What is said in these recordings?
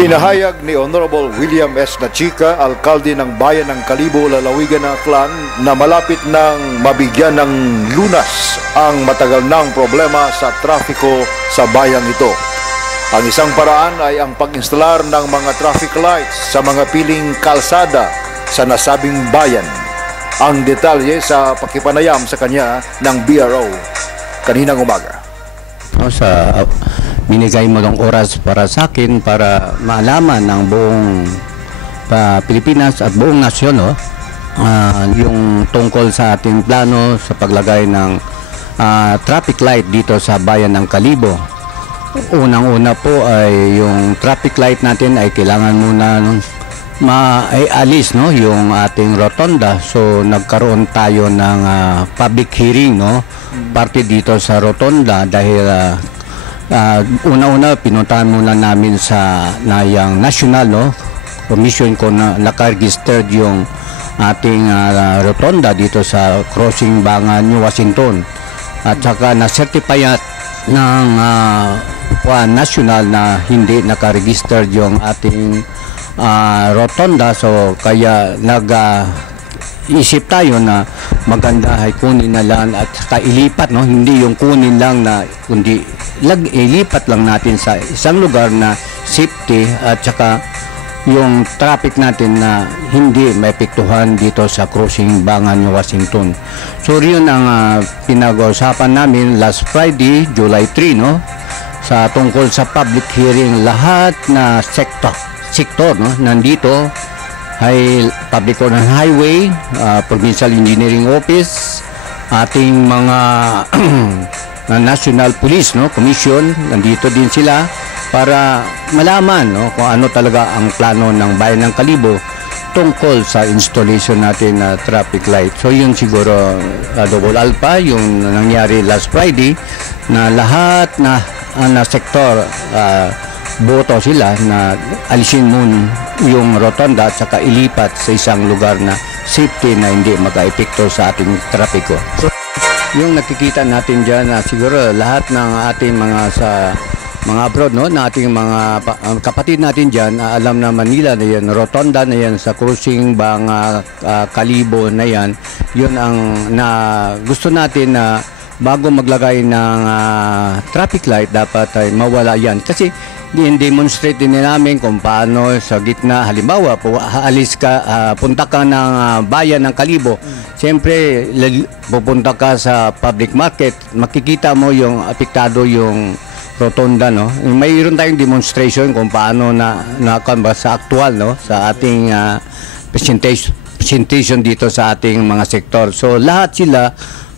Pinahayag ni Honorable William S. Nachika, alkalde ng bayan ng Kalibo, Lalawigan ng Aklan, na malapit nang mabigyan ng lunas ang matagal nang problema sa trafiko sa bayang ito. Ang isang paraan ay ang pag-instalar ng mga traffic lights sa mga piling kalsada sa nasabing bayan. Ang detalye sa pakipanayam sa kanya ng BRO kaninang umaga. Binigay mo ng oras para sa akin para maalaman ng buong Pilipinas at buong nasyon yung tungkol sa ating plano sa paglagay ng traffic light dito sa bayan ng Kalibo. Unang-una po ay yung traffic light natin ay kailangan muna maialis yung ating rotonda. So nagkaroon tayo ng public hearing parte dito sa rotonda dahil una-una pinuntahan muna namin sa yung national commission kung naka-registered yung ating rotonda dito sa crossing Bangan, New Washington, at saka na-certify ng national na hindi naka-registered yung ating rotonda. So kaya isip tayo na maganda ay kunin na lang at saka ilipat, hindi yung kunin lang na kundi ilipat lang natin sa isang lugar na safety at saka yung traffic natin na hindi maepektuhan dito sa crossing Bangan, Washington. So yun ang pinag-uusapan namin last Friday, July 3, sa tungkol sa public hearing. Lahat na sektor nandito ay Public Works and Highway, Provincial Engineering Office, ating mga National Police Commission, nandito din sila para malaman kung ano talaga ang plano ng bayan ng Kalibo tungkol sa installation natin na traffic light. So yun siguro double alpha yung nangyari last Friday, na lahat na sektor boto sila na alisin muna yung rotonda at saka ilipat sa isang lugar na safety na hindi mag-epekto sa ating trapiko. So, yung nakikita natin dyan siguro lahat ng ating mga abroad, na ating mga kapatid natin dyan, alam na Manila na yan, rotonda na yan sa crossing Kalibo na yan, yun ang gusto natin na bago maglagay ng traffic light dapat ay mawala yan. Kasi demonstrate din namin kung paano sa gitna, halimbawa punta ka ng bayan ng Kalibo, siyempre pupunta ka sa public market, makikita mo yung apektado yung rotonda, mayroon tayong demonstration kung paano sa actual, sa ating presentation dito sa ating mga sektor. So lahat sila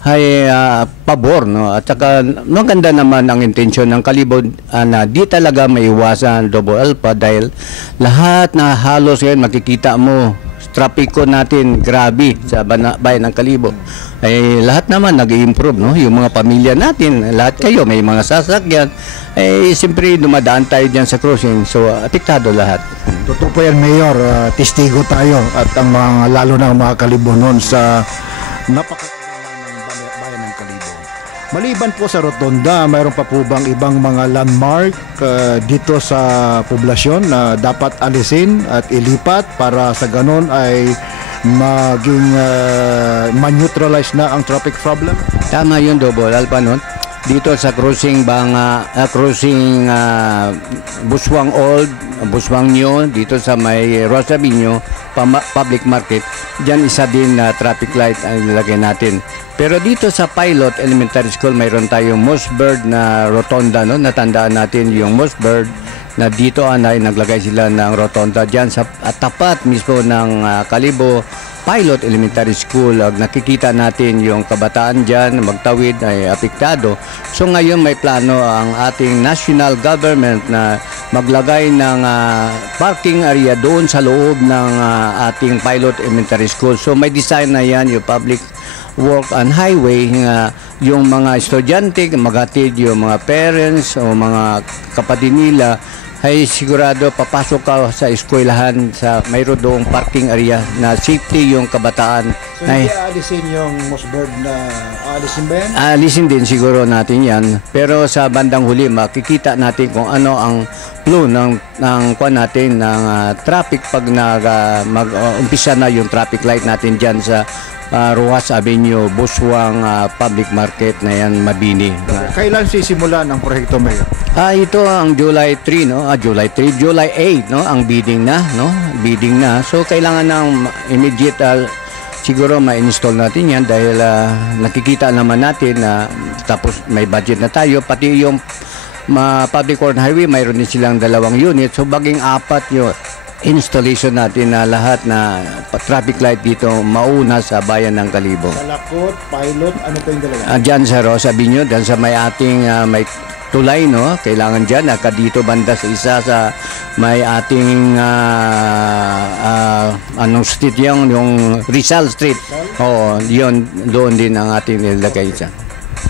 ay pabor, at saka maganda naman ang intensyon ng Kalibo na di talaga maiwasan double alpha dahil lahat na halos ngayon makikita mo trapiko natin grabe sa bayan ng Kalibo ay lahat naman nag-i-improve, yung mga pamilya natin, lahat kayo may mga sasakyan, siyempre dumadaan tayo dyan sa crossing, so apektado lahat. Totoo po yan, Mayor, testigo tayo at ang lalo na ang mga Kalibo noon sa bayan ng Kalibo. Maliban po sa rotonda, mayroon pa po bang ibang mga landmark dito sa poblasyon na dapat alisin at ilipat para sa ganon ay maging ma-neutralize na ang traffic problem? Tama yun, double alpha nun. Dito sa crossing Buswang Old, Buswang New, dito sa may Rosabinho public market, dyan isa din na traffic light ang nilagay natin. Pero dito sa Pilot Elementary School, mayroon tayong Mossberg na rotonda, natandaan natin yung Mossberg na dito ay naglagay sila ng rotonda dyan sa tapat mismo ng Kalibo Pilot Elementary School. Nakikita natin yung kabataan dyan magtawid ay apektado. So ngayon may plano ang ating national government na maglagay ng parking area doon sa loob ng ating Pilot Elementary School. So may design na yan yung Public Works and Highway, yung mga estudyante maghatid yung mga parents o mga kapatid nila ay sigurado papasok ka sa eskwelahan sa mayroon doong parking area na safety yung kabataan. So hindi aalisin yung Mossberg na aalisin ba yan? Alisin din siguro natin yan. Pero sa bandang huli, makikita natin kung ano ang flow ng kuan natin ng traffic pag mag-umpisa na yung traffic light natin dyan sa Rojas Avenue, Buswang Public Market na yan, Mabini. Kailan sisimulan ang proyekto, Mayor? Ito ang July 3, no? July 8, no? Ang bidding na, no? Bidding na. So kailangan ng immediate siguro ma-install natin yan dahil nakikita naman natin na tapos may budget na tayo, pati yung public works highway mayroon din silang 2 unit, so baging 4 yung installation natin na lahat na traffic light dito mauna sa bayan ng Kalibo. Salakot, pilot, ano pa yung dalawa? Diyan sa Rosa Avenue, dyan sa may ating may tulay, no? Kailangan dyan, dito banda sa isa sa may ating anong street yung Rizal Street. Oo, yun, doon din ang ating nilagay dyan.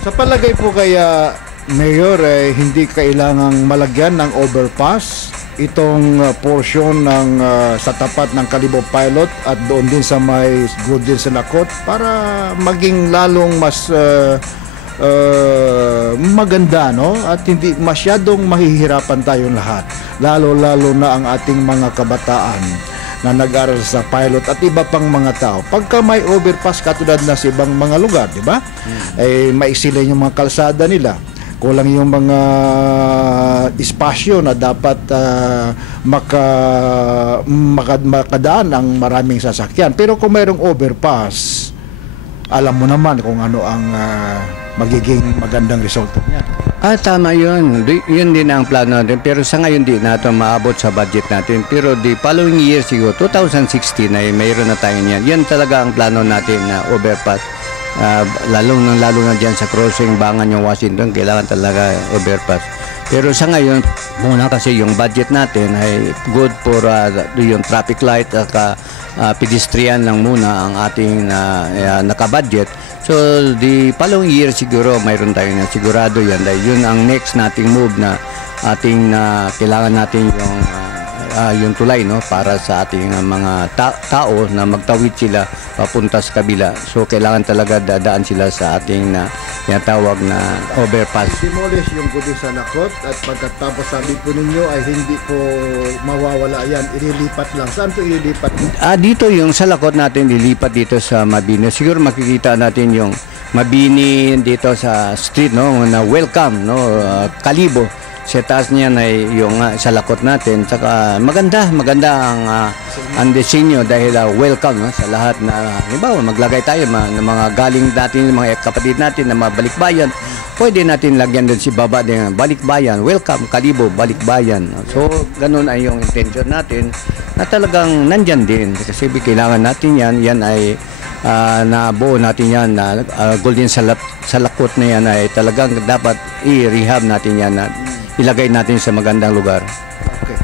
Sa palagay po kaya, Mayor, hindi kailangang malagyan ng overpass itong portion ng sa tapat ng Kalibo Pilot at doon din sa may good din sa Lakot para maging lalong mas maganda, no? At hindi masyadong mahihirapan tayong lahat, lalo na ang ating mga kabataan na nag-aral sa pilot at iba pang mga tao. Pagka may overpass katulad na sa ibang mga lugar, di ba? Maisilay yung mga kalsada nila. Kulang yung mga espasyo na dapat makadaan ang maraming sasakyan. Pero kung mayroong overpass, alam mo naman kung ano ang magiging magandang resulta niya. Tama yun. Yun din ang plano natin. Pero sa ngayon di natin maabot sa budget natin. Pero the following year siguro, 2016 ay mayroon na tayo niyan. Yan talaga ang plano natin na overpass. Lalo na dyan sa crossing Bangan yung Washington, kailangan talaga overpass. Pero sa ngayon, muna kasi yung budget natin ay good for yung traffic light at pedestrian lang muna ang ating nakabudget. So the following year siguro mayroon tayo na sigurado yan dahil yun ang next nating move na ating kailangan natin yung tulay, no, para sa ating mga tao na magtawid sila papunta sa kabila. So kailangan talaga dadaan sila sa ating tinatawag na overpass. Demolish yung gudi sa Lakot at pagkatapos sabi po ninyo ay hindi po mawawala yan, ililipat lang. Saan po ililipat? Dito yung sa Lakot natin lilipat dito sa Mabini. Siguro makikita natin yung Mabini dito sa street, no, na welcome, no, Kalibo. Sa taas niya na yung sa Lakot natin. Saka maganda ang disenyo dahil welcome, no, sa lahat na halimbawa maglagay tayo ng mga galing natin, mga kapatid natin na mabalikbayan. Pwede natin lagyan din si baba din balikbayan, welcome Kalibo, balikbayan. So ganun ay yung intention natin na talagang nandyan din kasi kailangan natin yan ay nabuo natin yan na golden sa Lakot na yan ay talagang dapat i-rehab natin yan na ilagay natin sa magandang lugar. Okay.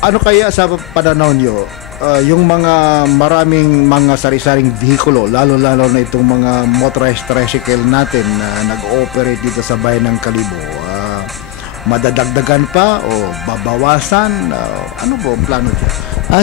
Ano kaya sa pananaw nyo, yung mga maraming mga sari-saring vehikulo, lalo-lalo na itong mga motorized tricycle natin na nag-ooperate dito sa bayan ng Kalibo, madadagdagan pa o babawasan? Ano po ang plano dyan?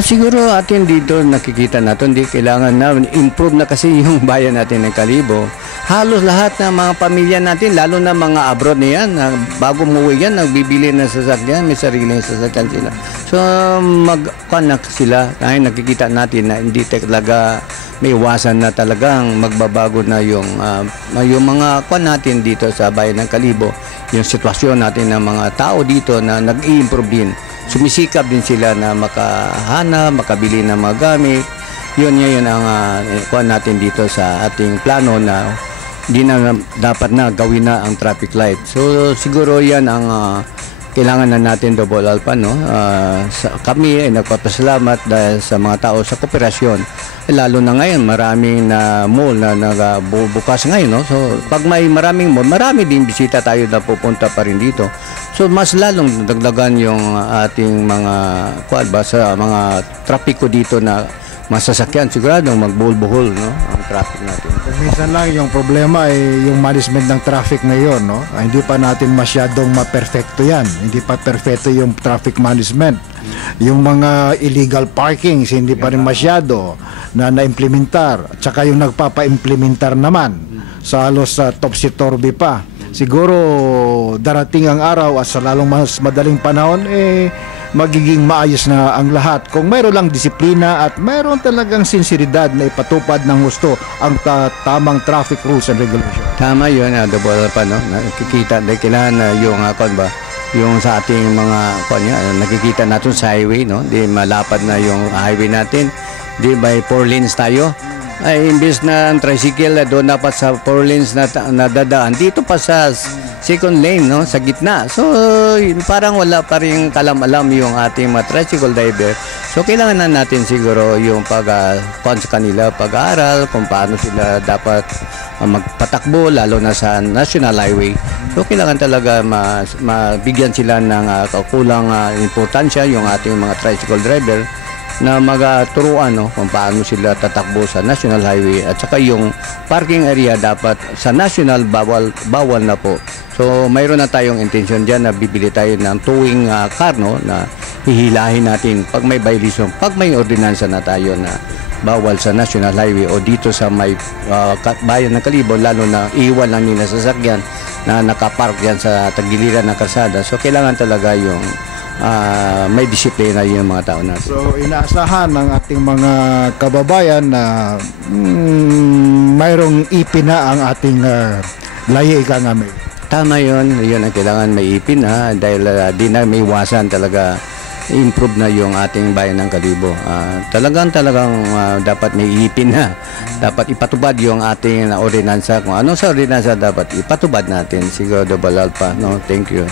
Siguro atin dito nakikita natin, hindi kailangan na improve na kasi yung bayan natin ng Kalibo. Halos lahat ng mga pamilya natin, lalo na mga abroad na yan, bago umuwi yan, nagbibili ng sasakyan, may sariling sasakyan sila. So mag-connect sila, ay nakikita natin na hindi talaga may iwasan na talagang magbabago na yung mga natin dito sa bayan ng Kalibo, yung sitwasyon natin ng mga tao dito na nag-i-improve din. Sumisikap din sila na makahanap, makabili ng mga gamit. Yun ang natin dito sa ating plano na di na dapat na gawin na ang traffic light. So siguro yan ang kailangan na natin double alpha, no? Kami ay nagpapasalamat dahil sa mga tao sa kooperasyon. Lalo na ngayon maraming mall na nagbubukas ngayon, no? So pag may maraming mall, marami din bisita tayo na pupunta pa rin dito. So mas lalong dagdagan yung ating mga sa mga trapiko dito na masasakyan, siguradong magbuhol-buhol, no, ang traffic natin. Minsan lang yung problema ay yung management ng traffic ngayon, no? Hindi pa natin masyadong maperfecto yan. Hindi pa perfecto yung traffic management. Yung mga illegal parkings, hindi pa rin masyado na na-implementar. At saka yung nagpapa-implementar naman sa halos topsy-turvy pa. Siguro darating ang araw at sa lalong mas madaling panahon, magiging maayos na ang lahat kung mayroon lang disiplina at mayroon talagang sinseridad na ipatupad ng gusto ang tamang traffic rules and regulations. Tama yun, double pa, no? Nakikita, dahil kailangan yung sa ating mga, nakikita natin sa highway, no? Di malapad na yung highway natin, di by 4 lanes tayo. Ay, imbis na ang tricycle doon dapat sa 4 lanes na dadaan, dito pa sa second lane, no, sa gitna. So parang wala pa rin kalam-alam yung ating mga tricycle driver. So kailangan na natin siguro yung sa kanila pag-aaral kung paano sila dapat magpatakbo lalo na sa national highway. So kailangan talaga mabigyan sila ng kulang importansya yung ating mga tricycle driver na magturuan, no, kung paano sila tatakbo sa national highway at saka yung parking area dapat sa national bawal na po. So mayroon na tayong intention dyan na bibili tayo ng towing car, no, na hihilahin natin pag may violation, pag may ordinansa na tayo na bawal sa national highway o dito sa may bayan ng Kalibo, lalo na iwan lang nila sasakyan na nakapark yan sa tagiliran ng kalsada. So kailangan talaga yung may disiplina yung mga tao natin. So inaasahan ng ating mga kababayan na mayroong ipin na ang ating layi ika nga may. Tama yun ang kailangan may ipin dahil di na may iwasan talaga improve na yung ating bayan ng Kalibo. Talagang dapat may ipin na. Dapat ipatubad yung ating ordinansa. Kung ano sa ordinansa dapat ipatubad natin. Siguro double alpha. No, thank you.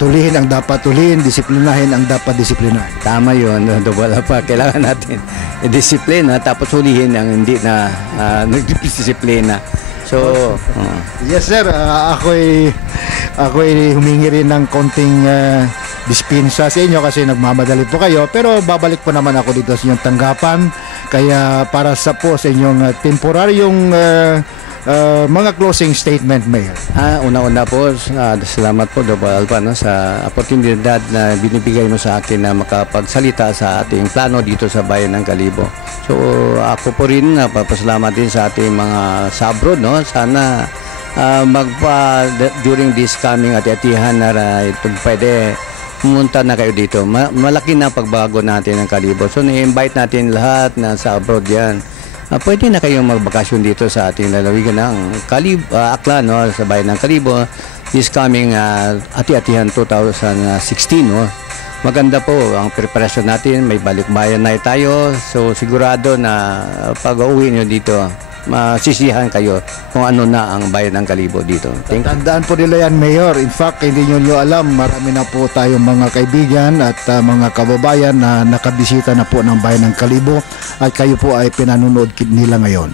Tulihin ang dapat tulihin, disiplinahin ang dapat disiplinahin. Tama yun, double alpha. Kailangan natin i-disiplina tapos hulihin ang hindi na nagdisiplina. So, yes sir, ako'y humingi rin ng konting dispensa sa inyo kasi nagmamadali po kayo, pero babalik po naman ako dito sa inyong tanggapan kaya para sa inyong temporaryong mga closing statement, Mayor. Una-una po, salamat po double alpha, no, sa oportunidad na binibigay mo sa akin na makapagsalita sa ating plano dito sa bayan ng Kalibo. So ako po rin papasalamat din sa ating mga sabro, no, sana during this coming ati-atihan na ito pwede pumunta na kayo dito. Malaki na pagbago natin ng Kalibo. So na-invite natin lahat na sa abroad yan. Pwede na kayong magbakasyon dito sa ating lalawigan ng Aklan, no, sa bayan ng Kalibo this coming ati-atihan 2016, no. Maganda po ang preparasyon natin, may balikbayan na tayo. So sigurado na pag-uwi nyo dito masisiyahan kayo kung ano na ang bayan ng Kalibo dito. Tandaan po nila yan, Mayor. In fact, hindi nyo alam, marami na po tayong mga kaibigan at mga kababayan na nakabisita na po ng bayan ng Kalibo at kayo po ay pinanonood nila ngayon.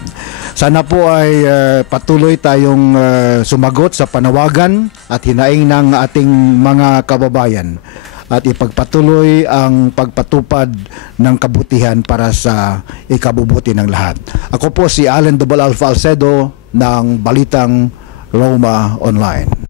Sana po ay patuloy tayong sumagot sa panawagan at hinaing ng ating mga kababayan at ipagpatuloy ang pagpatupad ng kabutihan para sa ikabubuti ng lahat. Ako po si Allen Double Alpha Alcedo ng Balitang Roma Online.